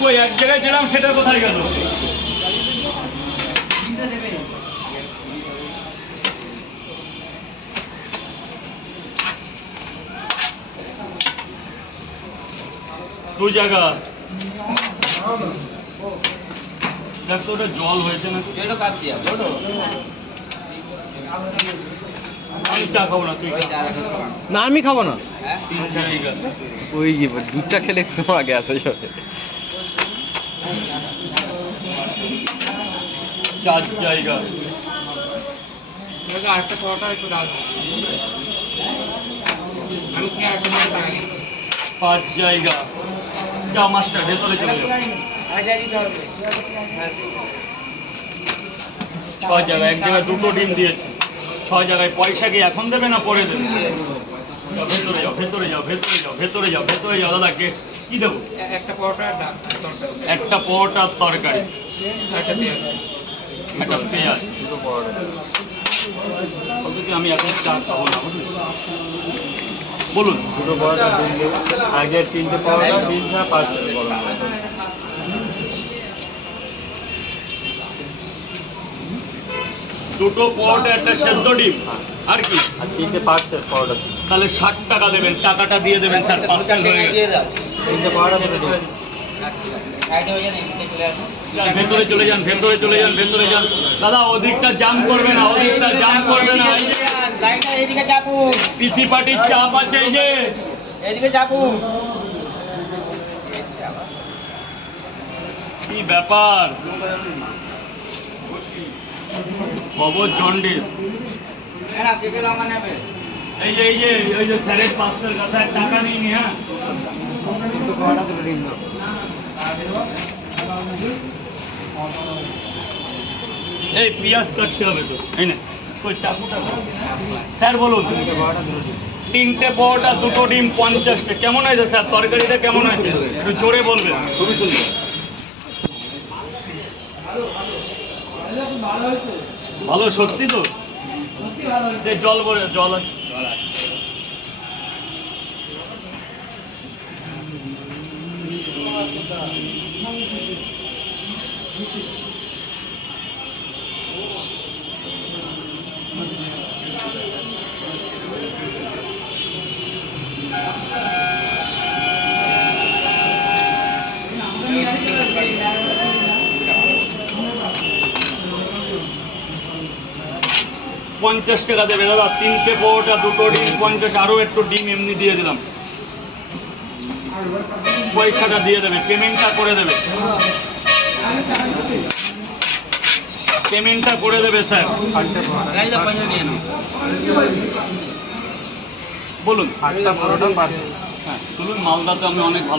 কই এক জায়গায় ছিলাম, সেটা কোথায় গেল? দুই জায়গা দেখ তো, ওটা জল হয়েছে না? আমি চা খাবো না, তুই না আমি খাবো না। তিন জায়গা ওই দুধটা খেলে তোমার গ্যাস হয়ে যাবে। চার জায়গা আরেকটা খাওয়াটা একটু ডাল আমি খেয়ে একটা পাঁচ জায়গা। যা মাস্টার ভেতরে চলে যাও। ছয় জায়গায়, এক জায়গায় দুটো ডিম দিয়েছে। ছয় জায়গায় পয়সা কি এখন দেবে না পরে দেবে? ভেতরে যাও, ভেতরে যাও, ভেতরে যাও, ভেতরে যাও, ভেতরে যাও। দাদা কে কি দেবো? একটা পরোটা একটা পরোটার তরকারি, একটা পেঁয়াজ একটা পেঁয়াজ, দুটো পরোটা। বলতে আমি এখন চা খাবো না, বলুন। দুটো পরোটা, আগে তিনটে পরোটা, তিন চা, পাঁচ পরোটা। দুটো পরোটা, একটা সেদ্ধ ডিম, আর কি? আর তিনটে পার্সেল পরোটা। তাহলে 60 টাকা দেবেন, টাকাটা দিয়ে দেবেন স্যার। পার্সেল হয়ে গেছে। তিনটে পরোটা, দুটো ডিম। ভেতরে চলে যান, ভেতরে চলে যান, ভেতরে যান। দাদা ওদিকটা জাম করবে না, ওদিকটা জাম করবে না। এই যে এদিকে চাপু, পিসি পার্টির চাপ আছে, এই যে এদিকে চাপু। কি ব্যাপার? খবর জন্ডিস। এই যে এই যে স্যারের পার্সেল কথা, টাকা নেই নি। হ্যাঁ, দুটো পরোটা, দুটো ডিম দাও। এই পেঁয়াজ কাটতে হবে তো, এই না? কই চাকুটা? স্যার বলুন। তিনটে পরোটা, দুটো ডিম, 50 টাকা। কেমন হয়েছে স্যার? তরকারিটা কেমন হয়েছে? একটু জোরে বলবেন। খুবই সুন্দর। ভালো সত্যি তো? যে জল ভরে, জল আছে। পঞ্চাশ টাকা দেবে দাদা। তিনটে পরোটা, দুটো ডিম, 50। আরও একটু ডিম এমনি দিয়ে দিলাম। পয়সাটা দিয়ে দেবে, পেমেন্টটা করে দেবে, পেমেন্টটা করে দেবে স্যার। বলুন। 8টা পরোটা, পার্সেল। হ্যাঁ, বলুন। মালদাতে আমি অনেক ভালো